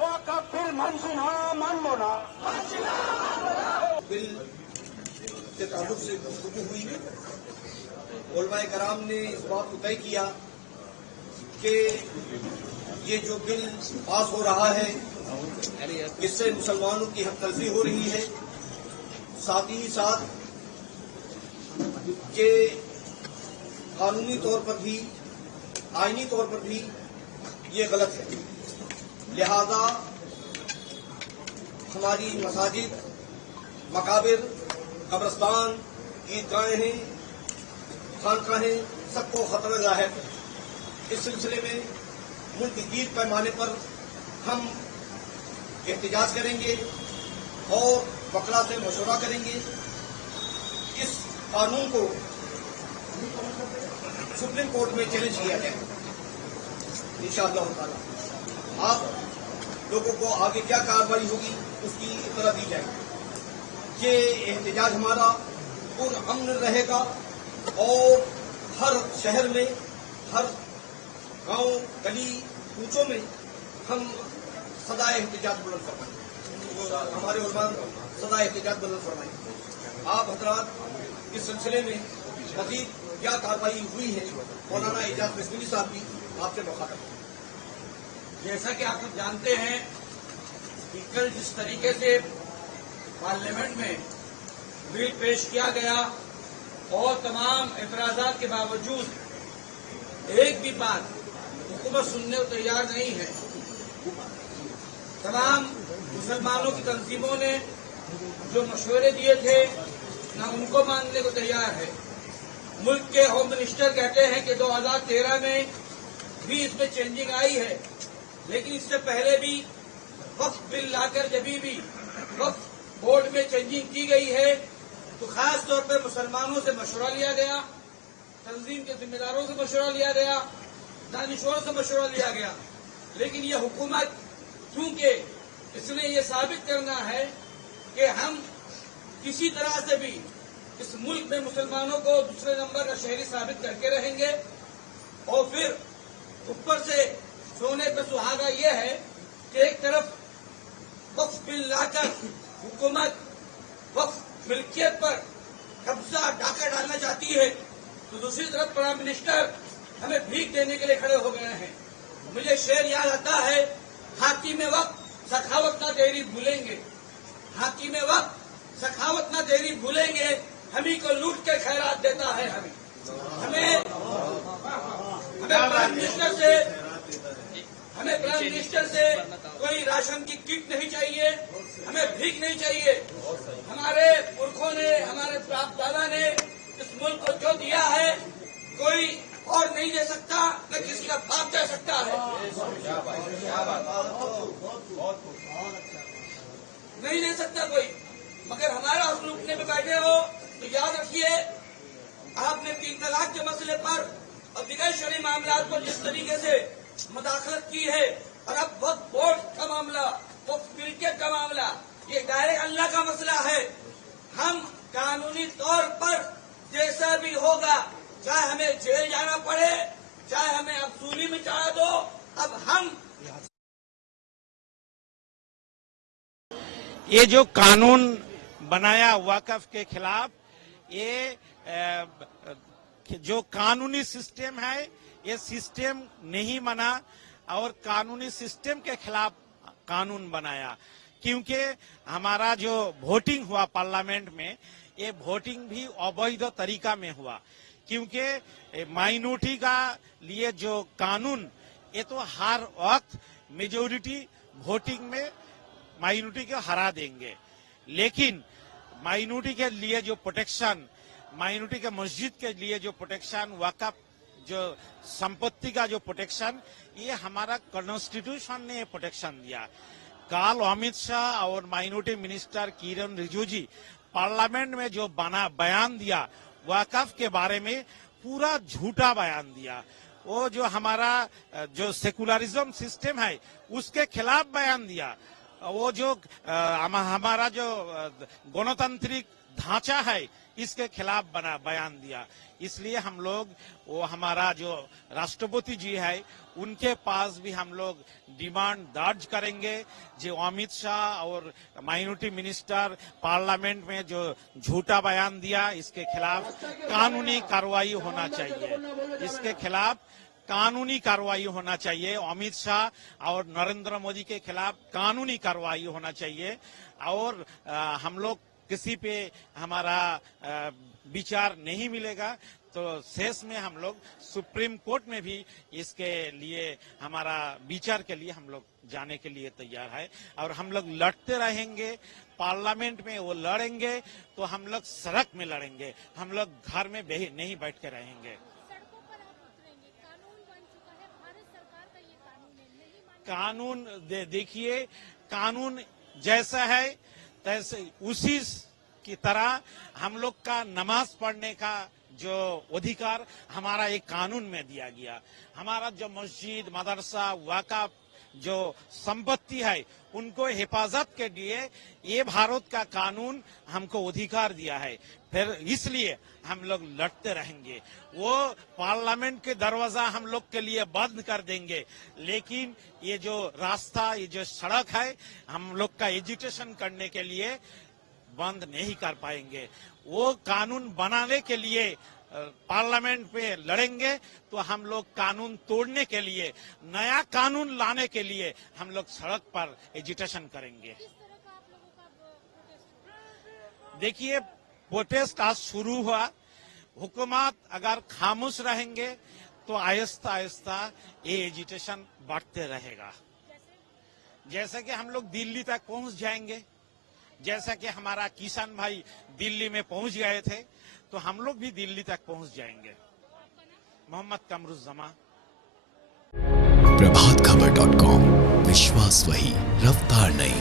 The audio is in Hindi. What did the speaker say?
वक़्फ़ बिल मंजूर मानो ना बिल के ताल्लुक से गुफ्तगू हुई। उलमाए कराम ने इस बात को तय किया कि ये जो बिल पास हो रहा है इससे मुसलमानों की हक़-तलफ़ी हो रही है, साथ ही साथ ये कानूनी तौर पर भी आईनी तौर पर भी ये गलत है। लिहाजा हमारी मसाजिद, मकाबिर, कब्रिस्तान, ईदगाहें, खानकाहें सबको खतरा ज़ाहिर है। इस सिलसिले में मुल्क गीर पैमाने पर हम एहतजाज करेंगे और वकला से मशवरा करेंगे। इस कानून को सुप्रीम कोर्ट में चैलेंज किया जाए इंशाअल्लाह ताला। आप लोगों को आगे क्या कार्रवाई होगी उसकी इत्तला दी जाएगी। ये एहतजाज हमारा पुरअमन रहेगा और हर शहर में, हर गांव, गली, कूचों में हम सदा एहतजाज बुलंद फरमाएंगे। हमारे उलमा सदा एहतजाज बुलंद फरमाएंगे। आप हजरात इस सिलसिले में मज़ीद क्या कार्रवाई हुई है, मौलाना एजाज बिस्मिली साहब भी आपसे मुखातब हैं। जैसा कि आप लोग जानते हैं कि कल जिस तरीके से पार्लियामेंट में बिल पेश किया गया और तमाम एतराजात के बावजूद एक भी बात हुकूमत सुनने को तैयार नहीं है। तमाम मुसलमानों की तंजीमों ने जो मशवरे दिए थे न उनको मानने को तैयार है। मुल्क के होम मिनिस्टर कहते हैं कि 2013 में भी इसमें चेंजिंग आई है, लेकिन इससे पहले भी वक्फ बिल लाकर जब भी वक्फ बोर्ड में चेंजिंग की गई है तो खास तौर पर मुसलमानों से मशवरा लिया गया, तंजीम के जिम्मेदारों से मशवरा लिया गया, दानिशों से मशवरा लिया गया। लेकिन यह हुकूमत क्योंकि इसने ये साबित करना है कि हम किसी तरह से भी इस मुल्क में मुसलमानों को दूसरे नंबर का शहरी साबित करके रहेंगे और फिर ऊपर से सोने पर सुहागा यह है कि एक तरफ वक्फ बिल लाकर हुकूमत वक्फ मिल्कियत पर कब्जा डाका डालना चाहती है तो दूसरी तरफ प्राइम मिनिस्टर हमें भीख देने के लिए खड़े हो गए हैं। मुझे शेर याद आता है, हाकी में वक्त सखावत ना तेरी भूलेंगे, हाकी में वक्त सखावत ना तेरी भूलेंगे, हमी को लूट के खैरात देता है। हमें प्राइम मिनिस्टर से कोई राशन की किट नहीं चाहिए, हमें भीख नहीं चाहिए। हमारे पुरखों ने, हमारे बाप दादा ने इस मुल्क को जो दिया है कोई और नहीं दे सकता, न किसी का बाप दे सकता है। नहीं दे सकता कोई। मगर हमारा हक लूटने में बैठे हो तो याद रखिए, आपने 3 तलाक के मसले पर और दिगर शरई मामलात पर जिस तरीके से मुदाखलत की है और अब वक्फ बोर्ड का मामला, वक्फ मिल्कियत का मामला, ये डायरेक्ट अल्लाह का मसला है। हम कानूनी तौर पर जैसा भी होगा, चाहे हमें जेल जाना पड़े, चाहे हमें अफसूली में चढ़ा दो, अब हम ये जो कानून बनाया वक़्फ़ के खिलाफ, ये जो कानूनी सिस्टम है ये सिस्टम नहीं बना और कानूनी सिस्टम के खिलाफ कानून बनाया। क्योंकि हमारा जो वोटिंग हुआ पार्लियामेंट में, ये वोटिंग भी अवैध तरीका में हुआ। क्योंकि माइनॉरिटी का लिए जो कानून, ये तो हर वक्त मेजोरिटी वोटिंग में माइनॉरिटी को हरा देंगे, लेकिन माइनॉरिटी के लिए जो प्रोटेक्शन, माइनॉरिटी के मस्जिद के लिए जो प्रोटेक्शन, वक़्फ़ जो संपत्ति का जो प्रोटेक्शन, ये हमारा कॉन्स्टिट्यूशन ने प्रोटेक्शन दिया। कल अमित शाह और माइनॉरिटी मिनिस्टर किरण रिजिजू जी पार्लियामेंट में जो बयान दिया वक़्फ़ के बारे में, पूरा झूठा बयान दिया। वो जो हमारा जो सेकुलरिज्म सिस्टम है उसके खिलाफ बयान दिया। वो जो हमारा जो गणतांत्रिक ढांचा है इसके खिलाफ बयान दिया। इसलिए हम लोग, वो हमारा जो राष्ट्रपति जी है उनके पास भी हम लोग डिमांड दर्ज करेंगे। जो अमित शाह और माइनॉरिटी मिनिस्टर पार्लियामेंट में जो झूठा बयान दिया, इसके खिलाफ कानूनी कार्रवाई होना चाहिए। इसके खिलाफ कानूनी कार्रवाई होना चाहिए। अमित शाह और नरेंद्र मोदी के खिलाफ कानूनी कार्रवाई होना चाहिए। और हम लोग किसी पे हमारा विचार नहीं मिलेगा तो शेष में हम लोग सुप्रीम कोर्ट में भी इसके लिए हमारा विचार के लिए हम लोग जाने के लिए तैयार है। और हम लोग लड़ते रहेंगे। पार्लियामेंट में वो लड़ेंगे तो हम लोग सड़क में लड़ेंगे। हम लोग घर में नहीं बैठ के रहेंगे। सड़कों पर आप उतरेंगे। कानून बन चुका है, भारत सरकार का ये कानून है, नहीं मानेंगे। कानून देखिए, कानून जैसा है तैसे उसी की तरह हम लोग का नमाज पढ़ने का जो अधिकार हमारा एक कानून में दिया गया। हमारा जो मस्जिद, मदरसा, वक़फ़ जो संपत्ति है उनको हिफाजत के लिए ये भारत का कानून हमको अधिकार दिया है। फिर इसलिए हम लोग लड़ते रहेंगे। वो पार्लियामेंट के दरवाजा हम लोग के लिए बंद कर देंगे, लेकिन ये जो रास्ता, ये जो सड़क है हम लोग का एजुकेशन करने के लिए बंद नहीं कर पाएंगे। वो कानून बनाने के लिए पार्लियामेंट में लड़ेंगे तो हम लोग कानून तोड़ने के लिए, नया कानून लाने के लिए हम लोग सड़क पर एजुटेशन करेंगे। किस तरह का आप लोगों का प्रोटेस्ट? देखिए, प्रोटेस्ट आज शुरू हुआ। हुकूमत अगर खामोश रहेंगे तो आहिस्ता आहिस्ता ये एजुटेशन बढ़ते रहेगा। जैसे कि हम लोग दिल्ली तक पहुंच जाएंगे। जैसा कि हमारा किसान भाई दिल्ली में पहुंच गए थे तो हम लोग भी दिल्ली तक पहुंच जाएंगे। मोहम्मद कमरुज़्ज़मा, प्रभातखबर.com, विश्वास वही, रफ्तार नहीं।